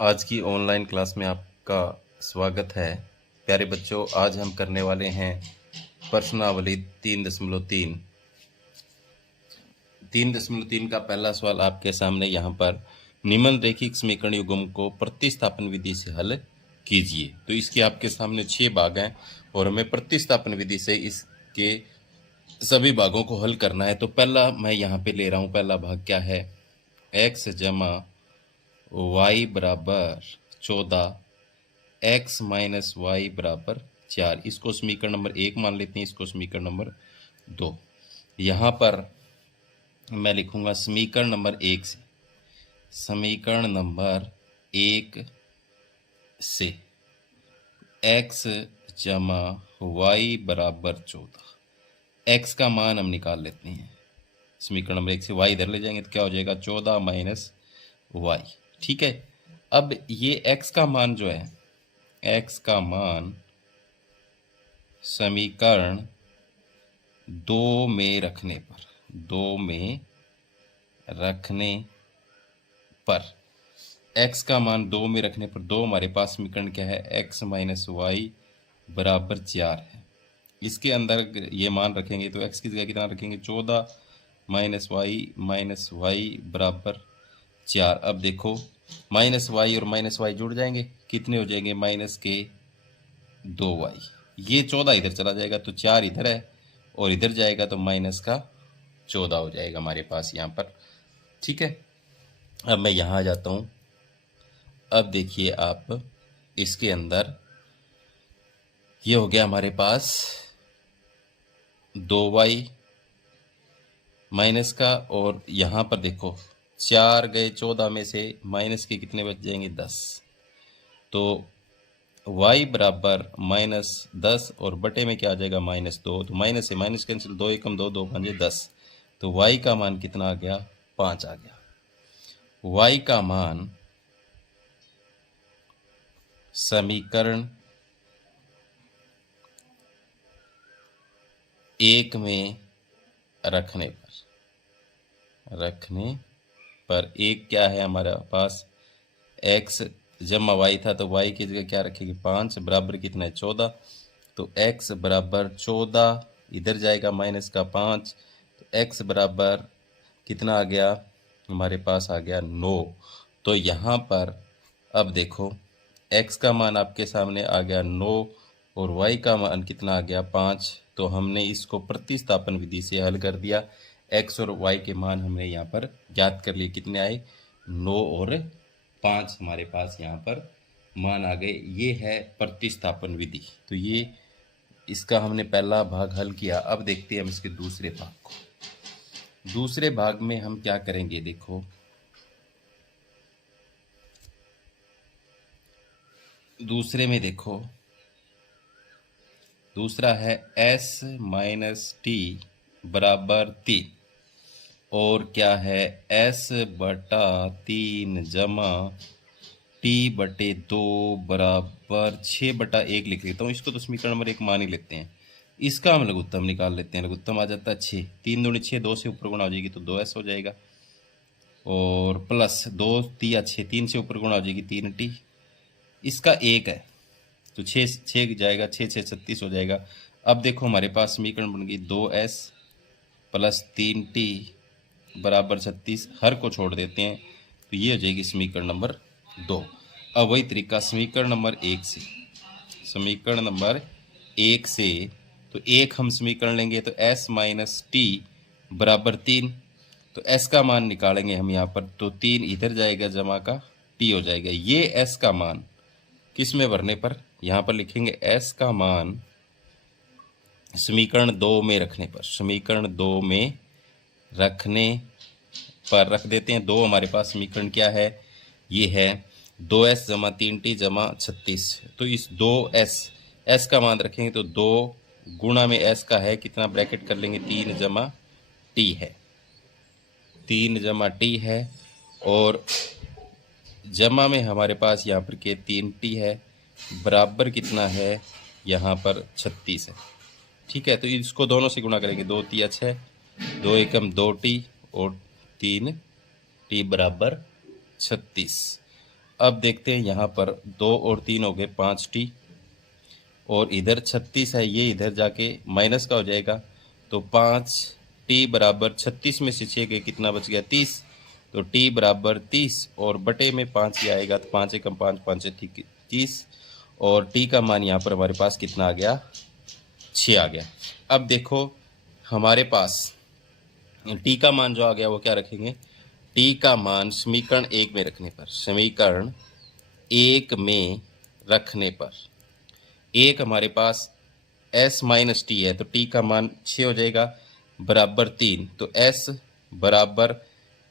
आज की online class में आपका स्वागत है। प्यारे बच्चों, आज हम करने वाले हैं प्रश्नावली 3.3। 3.3 का पहला सवाल आपके सामने यहाँ पर निम्नलिखित समीकरण युग्म को प्रतिस्थापन विधि से हल कीजिए। तो इसके आपके सामने 6 भाग हैं और हमें प्रतिस्थापन विधि से इसके सभी भागों को हल करना है। तो पहला मैं यहाँ पे ले रहा हूँ, पहला भाग क्या है, x जमा y बराबर 14, x माइनस वाई बराबर 4। इसको समीकरण नंबर 1 मान लेते हैं, इसको समीकरण नंबर 2। यहाँ पर मैं लिखूंगा समीकरण नंबर 1 से, समीकरण नंबर 1 से x जमा वाई बराबर 14, x का मान हम निकाल लेते हैं। समीकरण नंबर 1 से y इधर ले जाएंगे तो क्या हो जाएगा, 14 माइनस वाई। ठीक है, अब ये x का मान जो है, x का मान समीकरण 2 में रखने पर, 2 में रखने पर x का मान 2 में रखने पर 2 हमारे पास समीकरण क्या है, x माइनस वाई बराबर 4 है। इसके अंदर ये मान रखेंगे तो x की जगह कितना रखेंगे, 14 माइनस वाई बराबर 4। अब देखो माइनस वाई और माइनस वाई जुड़ जाएंगे, कितने हो जाएंगे, माइनस के 2y। ये 14 इधर चला जाएगा तो 4 इधर है और इधर जाएगा तो माइनस का 14 हो जाएगा हमारे पास यहाँ पर। ठीक है, अब मैं यहाँ आ जाता हूँ। अब देखिए आप, इसके अंदर ये हो गया हमारे पास 2y माइनस का, और यहाँ पर देखो 4 गए 14 में से, माइनस के कितने बच जाएंगे, 10। तो y बराबर -10 और बटे में क्या आ जाएगा, -2। तो माइनस से माइनस कैंसिल, 2 एकम 2, 2 पंजे 10। तो y का मान कितना आ गया, 5 आ गया। y का मान समीकरण 1 में रखने पर एक क्या है हमारे पास, x जमा y था तो y की जगह क्या रखेंगे, 5 बराबर कितना है, 14। तो x बराबर 14 इधर जाएगा माइनस का 5, तो x बराबर कितना आ गया हमारे पास, आ गया 9। तो यहाँ पर अब देखो x का मान आपके सामने आ गया 9 और y का मान कितना आ गया, 5। तो हमने इसको प्रतिस्थापन विधि से हल कर दिया। x और y के मान हमने यहाँ पर ज्ञात कर लिए, कितने आए, 9 और 5 हमारे पास यहाँ पर मान आ गए। ये है प्रतिस्थापन विधि। तो ये इसका हमने पहला भाग हल किया। अब देखते हैं हम इसके दूसरे भाग को। दूसरे भाग में हम क्या करेंगे, देखो दूसरे में देखो, दूसरा है s माइनस टी बराबर 3 और क्या है, s बटा 3 जमा टी बटे 2 बराबर 6/1 लिख लेता हूँ। इसको तो समीकरण नंबर 1 मान ही लेते हैं। इसका हम लघुत्तम निकाल लेते हैं। लघुत्तम आ जाता है 6, 3 दूनी 6, 2 से ऊपर गुणा हो जाएगी तो 2s हो जाएगा, और प्लस 2 तिया 6, 3 से ऊपर गुणा हो जाएगी 3t। इसका 1 है तो 6 जाएगा, 6 6 36 हो जाएगा। अब देखो हमारे पास समीकरण बन गई 2s प्लस 3t बराबर 36। हर को छोड़ देते हैं तो ये हो जाएगी समीकरण नंबर 2। अब वही तरीका समीकरण नंबर 1 से, समीकरण नंबर 1 से तो एक हम समीकरण लेंगे तो s माइनस टी बराबर 3। तो s का मान निकालेंगे हम यहाँ पर, तो 3 इधर जाएगा जमा का t हो जाएगा। ये s का मान किस में भरने पर, यहाँ पर लिखेंगे s का मान समीकरण 2 में रखने पर, समीकरण 2 में रखने पर रख देते हैं। 2 हमारे पास समीकरण क्या है, ये है 2s जमा 3t जमा 36। तो इस 2s s का मान रखेंगे तो 2 गुणा में s का है कितना, ब्रैकेट कर लेंगे, 3 जमा t है, 3 जमा t है, और जमा में हमारे पास यहाँ पर के 3t है, बराबर कितना है, यहाँ पर 36 है। ठीक है, तो इसको दोनों से गुणा करेंगे, 2 तिया 6, 2 एकम 2t और 3t बराबर 36। अब देखते हैं यहाँ पर 2 और 3 हो गए 5t, और इधर 36 है, ये इधर जाके माइनस का हो जाएगा। तो 5t बराबर 36 में से 6 गए, कितना बच गया 30। तो t बराबर 30 और बटे में 5 ही आएगा, तो 5 एकम 5, 5 ठीक 30, और t का मान यहाँ पर हमारे पास कितना आ गया 6 आ गया। अब देखो हमारे पास t का मान जो आ गया वो क्या रखेंगे, t का मान समीकरण 1 में रखने पर, समीकरण 1 में रखने पर एक हमारे पास s माइनस टी है, तो t का मान 6 हो जाएगा बराबर 3। तो s बराबर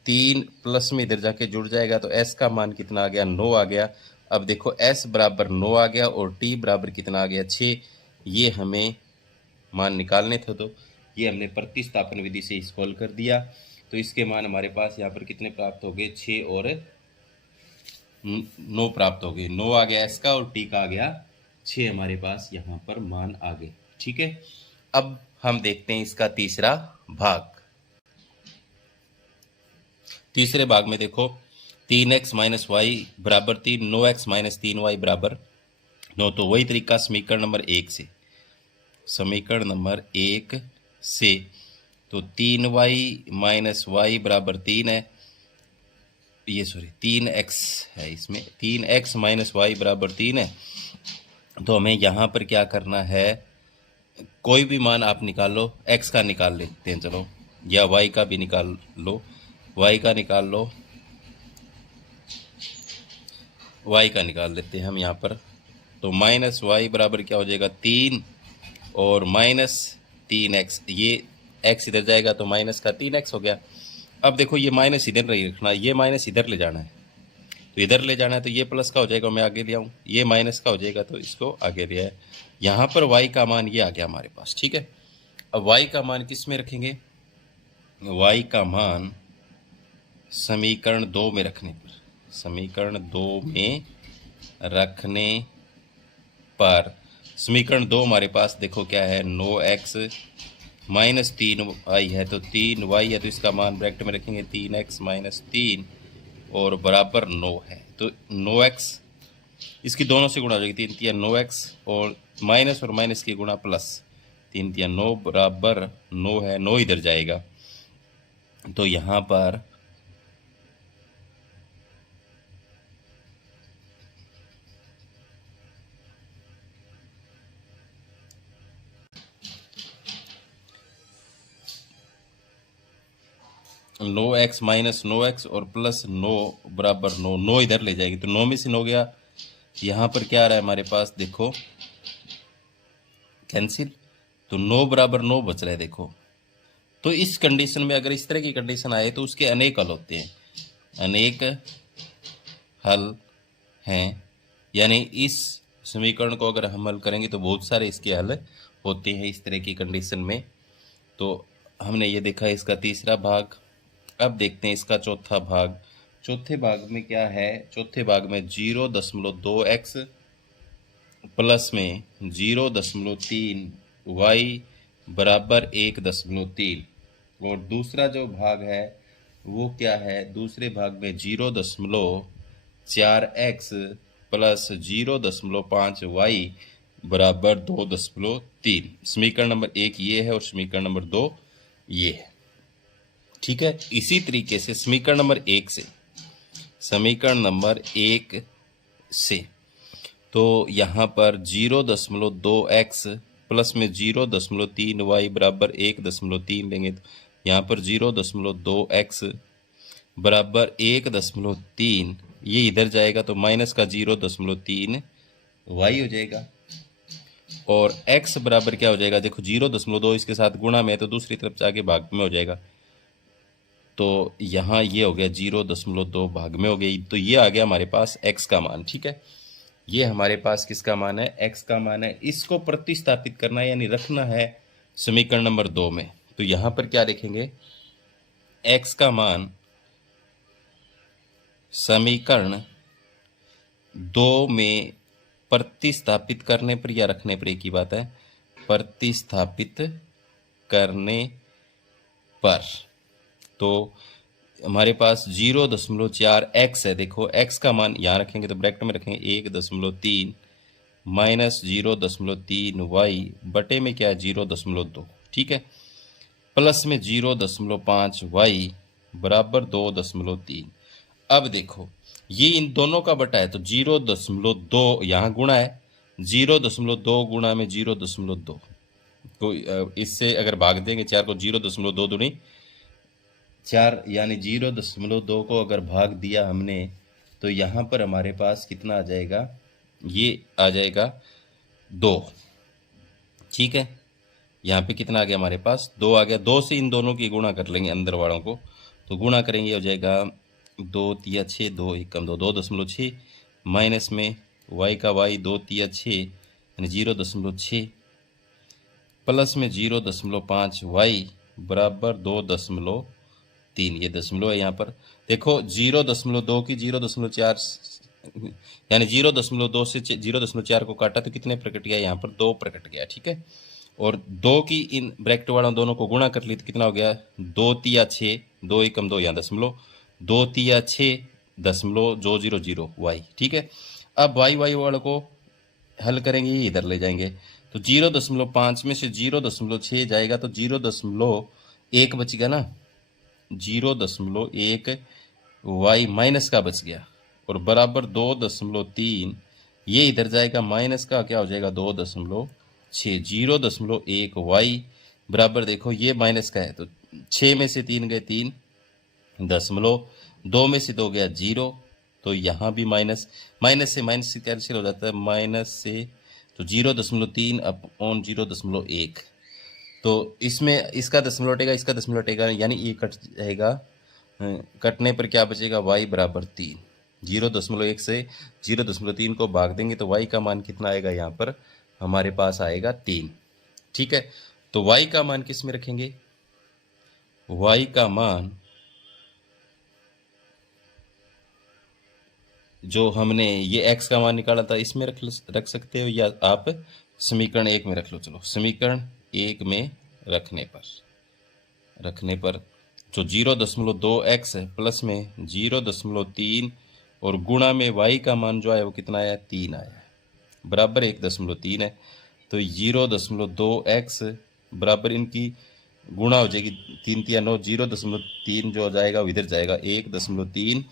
3 प्लस में इधर जाके जुड़ जाएगा, तो s का मान कितना आ गया 9 आ गया। अब देखो s बराबर 9 आ गया और t बराबर कितना आ गया 6। ये हमें मान निकालने थे, तो ये हमने प्रतिस्थापन विधि से इसको हल कर दिया। तो इसके मान हमारे पास यहाँ पर कितने प्राप्त हो गए, 6 और 9 प्राप्त हो गए। 9 आ गया s का और t का आ गया 6, हमारे पास यहाँ पर मान आ गए। ठीक है, अब हम देखते हैं इसका तीसरा भाग। तीसरे भाग में देखो 3x माइनस वाई बराबर 3, 9x माइनस 3y बराबर 9। तो वही तरीका समीकरण नंबर 1 से, समीकरण नंबर 1 से, तो 3y माइनस वाई बराबर 3 है, ये सॉरी 3x है, इसमें 3x माइनस वाई बराबर 3 है। तो हमें यहाँ पर क्या करना है, कोई भी मान आप निकाल लो, x का निकाल लेते हैं चलो, या y का भी निकाल लो, y का निकाल लो, y का निकाल लेते हैं हम यहाँ पर। तो माइनस वाई बराबर क्या हो जाएगा 3 और माइनस 3x, ये x इधर जाएगा तो माइनस का 3x हो गया। अब देखो ये माइनस इधर नहीं रखना, ये माइनस इधर ले जाना है, तो इधर ले जाना है, तो ये प्लस का हो जाएगा, मैं आगे ले आऊँ, ये माइनस का हो जाएगा तो इसको आगे ले आए। यहाँ पर y का मान ये आ गया हमारे पास। ठीक है, अब y का मान किस में रखेंगे, y का मान समीकरण 2 में रखने पर, समीकरण 2 में रखने पर समीकरण 2 हमारे पास देखो क्या है, 9x माइनस 3y है, तो 3y है, तो इसका मान ब्रैकेट में रखेंगे 3x माइनस 3 और बराबर 9 है। तो 9x इसकी दोनों से गुणा हो जाएगी, 3 तिया 9x और माइनस की गुणा प्लस, 3 तिया 9 बराबर 9 है, 9 इधर जाएगा। तो यहाँ पर नो एक्स माइनस 9x और प्लस 9 बराबर 9, 9 इधर ले जाएगी, तो 9 में से 9 गया। यहाँ पर क्या आ रहा है हमारे पास, देखो कैंसिल, तो 9 बराबर 9 बच रहा है। देखो तो इस कंडीशन में अगर इस तरह की कंडीशन आए तो उसके अनेक हल होते हैं, अनेक हल हैं, यानी इस समीकरण को अगर हम हल करेंगे तो बहुत सारे इसके हल होते हैं इस तरह की कंडीशन में। तो हमने ये देखा है इसका तीसरा भाग। अब देखते हैं इसका चौथा भाग। चौथे भाग में क्या है, चौथे भाग में 0.2x प्लस में 0.3 y बराबर 1.3, और दूसरा जो भाग है वो क्या है, दूसरे भाग में 0.4x प्लस 0.5 y बराबर 2.3। समीकरण नंबर 1 ये है और समीकरण नंबर 2 ये है। ठीक है, इसी तरीके से समीकरण नंबर 1 से, समीकरण नंबर 1 से, तो यहाँ पर 0.2x प्लस में 0.3y बराबर 1.3 लेंगे, तो यहाँ पर 0.2x बराबर 1.3, ये इधर जाएगा तो माइनस का 0.3 y हो जाएगा, और x बराबर क्या हो जाएगा, देखो 0.2 इसके साथ गुणा में है तो दूसरी तरफ जाके भाग में हो जाएगा, तो यहाँ ये हो गया 0.2 भाग में हो गई, तो ये आ गया हमारे पास x का मान। ठीक है, ये हमारे पास किसका मान है, x का मान है। इसको प्रतिस्थापित करना है यानी रखना है समीकरण नंबर 2 में, तो यहाँ पर क्या लिखेंगे, x का मान समीकरण 2 में प्रतिस्थापित करने पर या रखने पर एक ही बात है, प्रतिस्थापित करने पर, तो हमारे पास 0.4 एक्स है। देखो एक्स का मान यहाँ रखेंगे तो ब्रैकेट में रखेंगे 1.3 माइनस 0.3 वाई बटे में क्या है 0.2, ठीक है, प्लस में 0.5 वाई बराबर 2.3। अब देखो ये इन दोनों का बटा है तो 0.2 यहाँ गुणा है, 0.2 गुणा में 0.2 को इससे अगर भाग देंगे 4 को, 0.2 दूनी 4 यानी 0.2 को अगर भाग दिया हमने तो यहाँ पर हमारे पास कितना आ जाएगा, ये आ जाएगा 2, ठीक है। यहाँ पे कितना आ गया हमारे पास 2 आ गया। 2 से इन दोनों की गुणा कर लेंगे अंदर वालों को, तो गुणा करेंगे हो जाएगा 2 तिया 6, 2 एकम 2, 2.6 माइनस में y का y 2 तिया 6 यानी 0.6 प्लस में 0.5 वाई बराबर 2.3। ये दशमलव है यहाँ पर। देखो 0.2 की 0.4 यानी 0.2 से 0.4 को काटा तो कितने प्रकट गया, यहाँ पर 2 प्रकट गया, ठीक है। और 2 की इन ब्रैकेट वालों दोनों को गुणा कर ली तो कितना हो गया 2 तिया 6, 2 एकम 2 यहाँ दशमलव, 2 तिया 6 दशमलव 200 वाई, ठीक है। अब वाई वालों को हल करेंगे, ये इधर ले जाएंगे तो 0.5 में से 0.6 जाएगा तो 0.1 बचेगा ना, 0.1 वाई माइनस का बच गया और बराबर 2.3, ये इधर जाएगा माइनस का क्या हो जाएगा 2.6, 0.1 वाई बराबर देखो ये माइनस का है तो 6 में से 3 गए 3 दशमलव, 2 में से 2 गया 0, तो यहाँ भी माइनस, माइनस से कैंसिल हो जाता है, माइनस से तो 0.3 अपॉन 0.1, तो इसमें इसका दशमलव हटेगा, इसका दशमलव हटेगा, यानी ये कट जाएगा। कटने पर क्या बचेगा y बराबर 3। 0.1 से 0.3 को भाग देंगे तो y का मान कितना आएगा, यहाँ पर हमारे पास आएगा 3, ठीक है। तो y का मान किस में रखेंगे, y का मान जो हमने ये x का मान निकाला था इसमें रख सकते हो, या आप समीकरण 1 में रख लो। चलो समीकरण 1 में रखने पर जो 0.2x है प्लस में 0.3 और गुणा में y का मान जो आया वो कितना आया 3 आया है, बराबर 1.3 है। तो 0.2x बराबर इनकी गुणा हो जाएगी 3 तिया 9, 0.3 जो जाएगा वो इधर जाएगा 1.3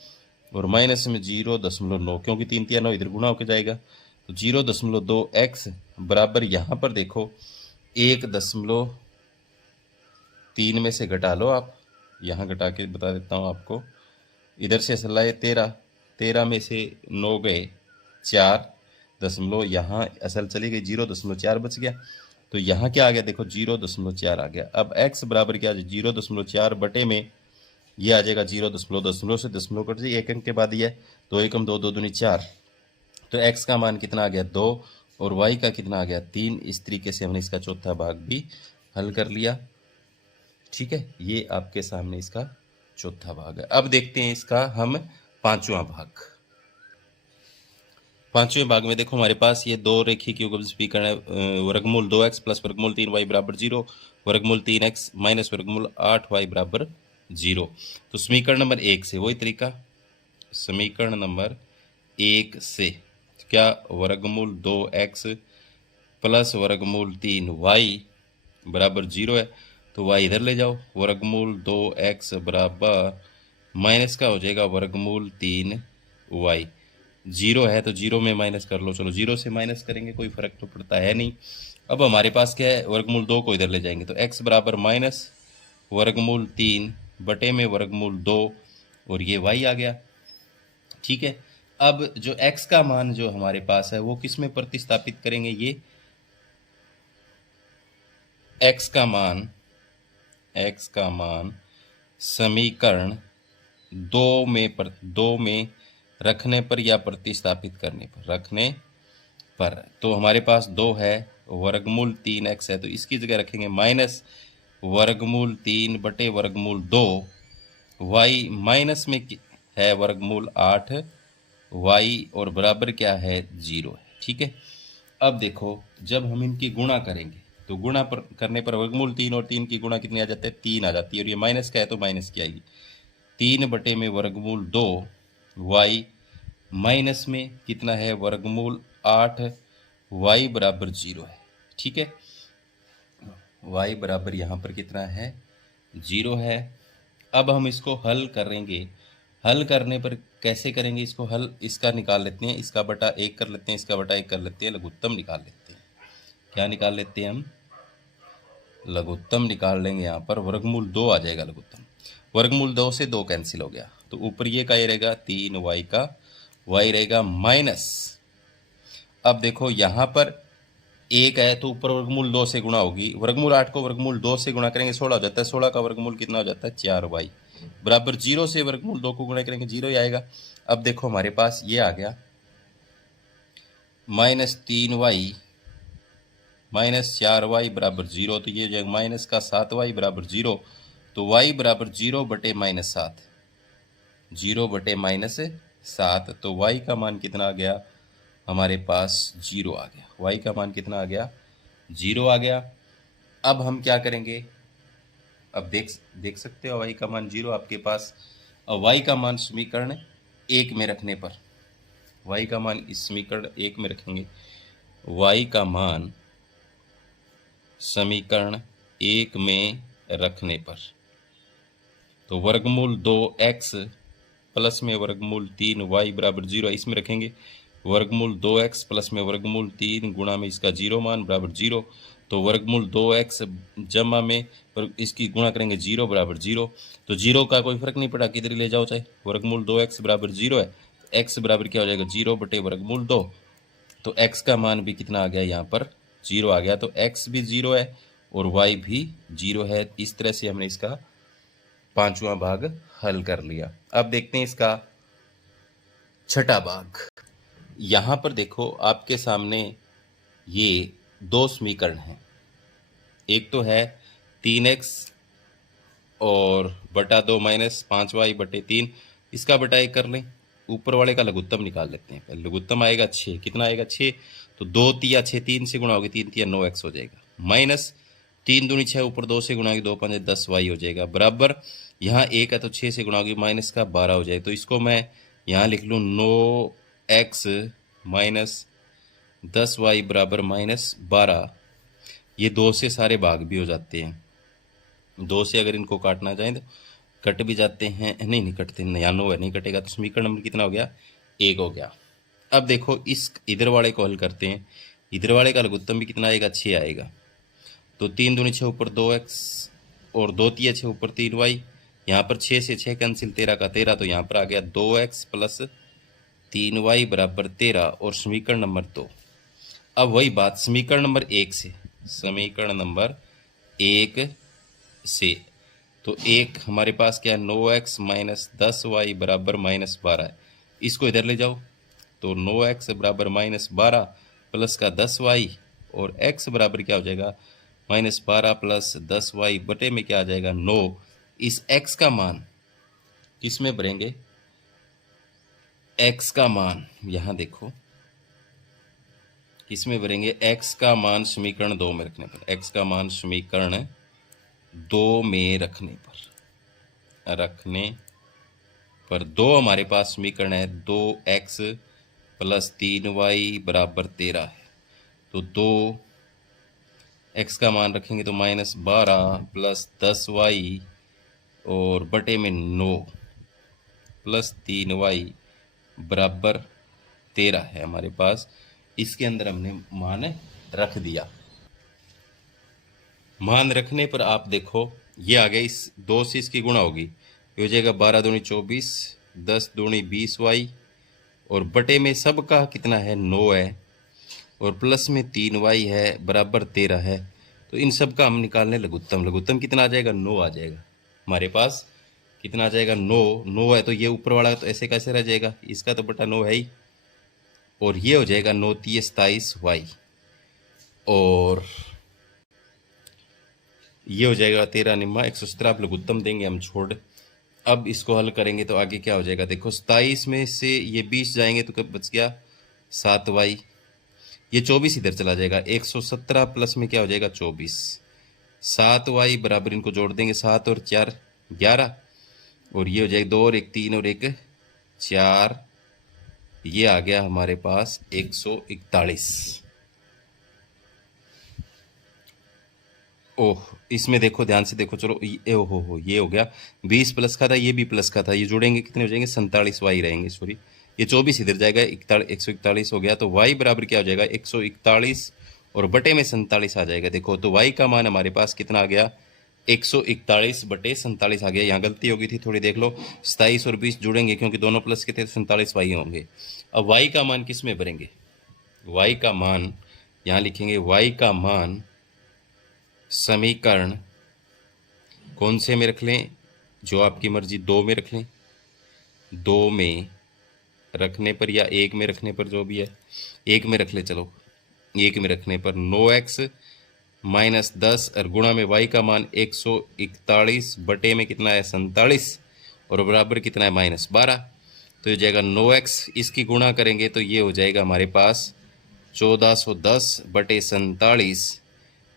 और माइनस में 0.9 क्योंकि 3 तिया 9 इधर गुणा होकर जाएगा तो 0.2x बराबर यहाँ पर देखो 1.3 में से घटा लो आप, यहाँ घटा के बता देता हूँ आपको। इधर से असल आए 13, 13 में से 9 गए 4 दशमलव, यहाँ असल चली गई 0.4 बच गया, तो यहाँ क्या आ गया देखो 0.4 आ गया। अब x बराबर क्या 0.4 बटे में ये आ जाएगा 0.0 से दशमलव कट जाए, एक अंक के बाद ये 2 एकम 2, 2 दूनी 4, तो x का मान कितना आ गया 2 और y का कितना आ गया 3। इस तरीके से हमने इसका चौथा भाग भी हल कर लिया, ठीक है। ये आपके सामने इसका चौथा भाग है। अब देखते हैं इसका हम पांचवा भाग। पांचवें भाग में देखो हमारे पास ये दो रेखीय युगल समीकरण है, वर्गमूल 2x प्लस वर्गमूल 3y बराबर 0, वर्गमूल 3x माइनस वर्गमूल 8y बराबर 0। तो समीकरण नंबर 1 से वही तरीका, समीकरण नंबर 1 से क्या वर्गमूल 2x प्लस वर्गमूल 3y बराबर 0 है तो y इधर ले जाओ, वर्गमूल 2x बराबर माइनस का हो जाएगा वर्गमूल 3y, 0 है तो 0 में माइनस कर लो। चलो 0 से माइनस करेंगे कोई फर्क तो पड़ता है नहीं। अब हमारे पास क्या है वर्गमूल 2 को इधर ले जाएंगे तो x बराबर माइनस वर्गमूल 3 बटे में वर्गमूल 2 और ये y आ गया, ठीक है। अब जो x का मान जो हमारे पास है वो किस में प्रतिस्थापित करेंगे, ये x का मान समीकरण 2 में रखने पर या प्रतिस्थापित करने पर, रखने पर तो हमारे पास 2 है, वर्गमूल 3x है तो इसकी जगह रखेंगे माइनस वर्गमूल 3 बटे वर्गमूल 2, y माइनस में है वर्गमूल 8y और बराबर क्या है 0 है, ठीक है। अब देखो जब हम इनकी गुणा करेंगे तो गुणा करने पर वर्गमूल 3 और 3 की गुणा कितनी आ जाती है 3 आ जाती है, और ये माइनस का है तो माइनस की आएगी, 3/वर्गमूल 2 y माइनस में कितना है वर्गमूल 8 y बराबर 0 है। ठीक है, y बराबर यहाँ पर कितना है 0 है। अब हम इसको हल करेंगे। हल करने पर कैसे करेंगे इसको हल, इसका निकाल लेते हैं, इसका बटा 1 कर लेते हैं, इसका बटा 1 कर लेते हैं, लघुत्तम निकाल लेते हैं। क्या निकाल लेते हैं हम, लघुत्तम निकाल लेंगे। यहाँ पर वर्गमूल 2 आ जाएगा लघुत्तम। वर्गमूल 2 से 2 कैंसिल हो गया, तो ऊपर ये का ये रहेगा 3y का y रहेगा माइनस। अब देखो यहाँ पर 1 है तो ऊपर वर्गमूल 2 से गुणा होगी। वर्गमूल 8 को वर्गमूल 2 से गुणा करेंगे 16 हो जाता है। 16 का वर्गमूल कितना हो जाता है 4y बराबर 0 से वर्गमूल 2 को गुणा करेंगे 0 ही आएगा। अब देखो हमारे पास ये आ गया -3y -4y बराबर 0, तो ये जो माइनस का 7y बराबर 0, तो y बराबर 0/-7, 0/-7, तो y का मान कितना आ गया हमारे पास 0 आ गया। y का मान कितना आ गया 0 आ गया। अब हम क्या करेंगे, अब देख सकते हो y का मान 0 आपके पास। अब y का मान समीकरण 1 में रखने पर, y का मान इस समीकरण 1 में रखेंगे, y का मान समीकरण 1 में रखने पर, तो वर्गमूल 2x प्लस में वर्गमूल 3y बराबर 0 इसमें रखेंगे। वर्गमूल 2x प्लस में वर्गमूल 3 गुणा में इसका 0 मान बराबर 0, तो वर्गमूल 2x जमा में इसकी गुणा करेंगे 0 बराबर 0, तो 0 का कोई फर्क नहीं पड़ा, किधर ले जाओ चाहे। वर्गमूल 2x बराबर 0 है, x बराबर क्या हो जाएगा 0/वर्गमूल 2, तो x का मान भी कितना आ गया यहाँ पर 0 आ गया। तो x भी 0 है और y भी 0 है। इस तरह से हमने इसका 5वां भाग हल कर लिया। अब देखते हैं इसका 6ठा भाग। यहाँ पर देखो आपके सामने ये 2 समीकरण हैं। एक तो है 3x और बटा 2 माइनस 5y/3, इसका बटा 1 कर लें। ऊपर वाले का लघुत्तम निकाल लेते हैं। पहले लघुत्तम आएगा 6, कितना आएगा 6, तो 2 तिया 6, 3 से गुणा होगी 3 तिया 9x हो जाएगा, माइनस 3 दूनी 6, ऊपर 2 से गुणा होगी 2 5 10y हो जाएगा, बराबर यहाँ 1 है तो 6 से गुणा होगी माइनस का 12 हो जाएगा। तो इसको मैं यहाँ लिख लूँ 9x माइनस 10y बराबर -12। ये 2 से सारे भाग भी हो जाते हैं, 2 से अगर इनको काटना चाहें तो कट भी जाते हैं, नहीं कटते, यहाँ 9 है नहीं कटेगा, तो समीकरण नंबर कितना हो गया 1 हो गया। अब देखो इस इधर वाले को हल करते हैं। इधर वाले का लघुत्तम भी कितना आएगा 6 आएगा, तो 3 दूनी 6 ऊपर 2x और 2 तिया 6 ऊपर 3y, यहाँ पर 6 से 6 कैंसिल, 13 का 13, तो यहाँ पर आ गया 2x प्लस 3y बराबर 13 और समीकरण नंबर 2। अब वही बात समीकरण नंबर 1 से, समीकरण नंबर 1 से, तो 1 हमारे पास क्या है 9x माइनस 10y बराबर -12 है। इसको इधर ले जाओ, तो 9x बराबर -12 प्लस का 10y और x बराबर क्या हो जाएगा -12 प्लस 10y बटे में क्या आ जाएगा 9। इस x का मान किस में भरेंगे, x का मान यहाँ देखो किस में भरेंगे, x का मान समीकरण 2 में रखने पर, x का मान समीकरण 2 में रखने पर 2 हमारे पास समीकरण है 2x प्लस 3y बराबर 13 है, तो 2x का मान रखेंगे तो -12 प्लस 10y और बटे में 9 प्लस 3y बराबर 13 है हमारे पास। इसके अंदर हमने मान रख दिया। मान रखने पर आप देखो ये आ गया, इस 2 से इसकी गुणा होगी, ये हो जाएगा 12 दूनी 24, 10 दूनी 20y और बटे में सब का कितना है 9 है और प्लस में 3y है बराबर 13 है। तो इन सब का हम निकालने लघुत्तम, लघुत्तम कितना आ जाएगा 9 आ जाएगा हमारे पास, कितना आ जाएगा 9 है, तो ये ऊपर वाला तो ऐसे कैसे रह जाएगा, इसका तो बटा 9 है ही, और ये हो जाएगा 9 तिये 27y और ये हो जाएगा 13 निम्मा 117। आप लघुत्तम देंगे हम छोड़। अब इसको हल करेंगे तो आगे क्या हो जाएगा, देखो 27 में से ये 20 जाएंगे तो कब बच गया 7y, ये 24 इधर चला जाएगा, 117 प्लस में क्या हो जाएगा 24, 7y बराबर इनको जोड़ देंगे 7 और 4 11, और ये हो जाएगा 2 और 1 3 और 1 4, ये आ गया हमारे पास 141। ओह, इसमें देखो ध्यान से देखो, चलो ये हो ये हो गया, 20 प्लस का था, ये भी प्लस का था, ये जुड़ेंगे कितने हो जाएंगे 47 वाई रहेंगे, सॉरी ये 24 इधर जाएगा, 141 हो गया, तो वाई बराबर क्या हो जाएगा 141 और बटे में 47 आ जाएगा। देखो तो वाई का मान हमारे पास कितना आ गया 141 बटे 47 आ गया। यहाँ गलती हो गई थी थोड़ी, देख लो 27 और 20 जुड़ेंगे क्योंकि दोनों प्लस के थे, 47 वाई होंगे। अब वाई का मान किस में भरेंगे, वाई का मान यहाँ लिखेंगे, वाई का मान समीकरण कौन से में रख लें, जो आपकी मर्जी, 2 में रख लें, 2 में रखने पर या 1 में रखने पर, जो भी है 1 में रख ले, चलो 1 में रखने पर 9x माइनस 10 और गुणा में y का मान 141 बटे में कितना है 47 और बराबर कितना है -12, तो ये जाएगा 9x, इसकी गुणा करेंगे तो ये हो जाएगा हमारे पास 1410 बटे 47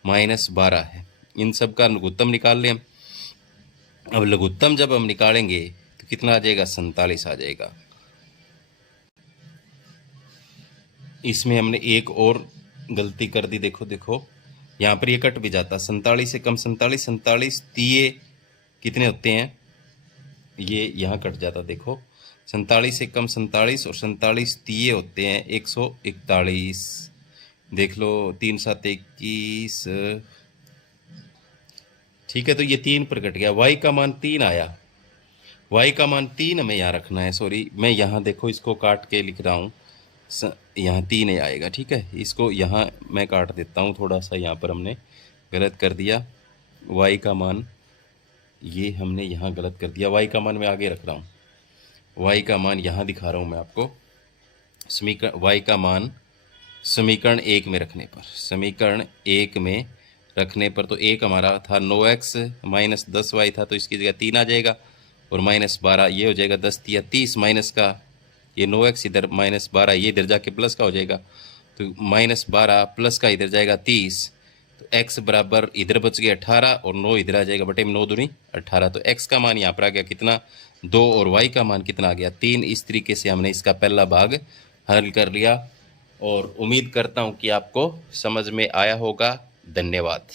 -12 है। इन सब का लघुत्तम निकाल लें हम। अब लघुत्तम जब हम निकालेंगे तो कितना आ जाएगा 47 आ जाएगा। इसमें हमने एक और गलती कर दी, देखो देखो यहाँ पर ये कट भी जाता, 47 से कम 47, 47 तीये कितने होते हैं, ये यहाँ कट जाता, देखो 47 से कम 47 और 47 तीये होते हैं 141, देख लो 3 7 21, ठीक है, तो ये 3 पर कट गया, y का मान 3 आया, y का मान 3 हमें यहाँ रखना है, सॉरी मैं यहाँ देखो इसको काट के लिख रहा हूँ, यहाँ 3 ही आएगा, ठीक है, इसको यहाँ मैं काट देता हूँ, थोड़ा सा यहाँ पर हमने गलत कर दिया, y का मान ये हमने यहाँ गलत कर दिया, y का मान मैं आगे रख रहा हूँ, y का मान यहाँ दिखा रहा हूँ मैं आपको, समीकरण y का मान समीकरण 1 में रखने पर, समीकरण 1 में रखने पर तो एक हमारा था 9x माइनस 10y था, तो इसकी जगह 3 आ जाएगा और -12, ये हो जाएगा 10 या 30 माइनस का, ये 9x इधर -12, ये इधर जाके प्लस का हो जाएगा, तो -12 प्लस का इधर जाएगा 30, तो x बराबर इधर बच गया 18 और 9 इधर आ जाएगा, बटे में 9 दूनी 18, तो x का मान यहाँ पर आ गया कितना 2 और y का मान कितना आ गया 3। इस तरीके से हमने इसका पहला भाग हल कर लिया और उम्मीद करता हूँ कि आपको समझ में आया होगा। धन्यवाद।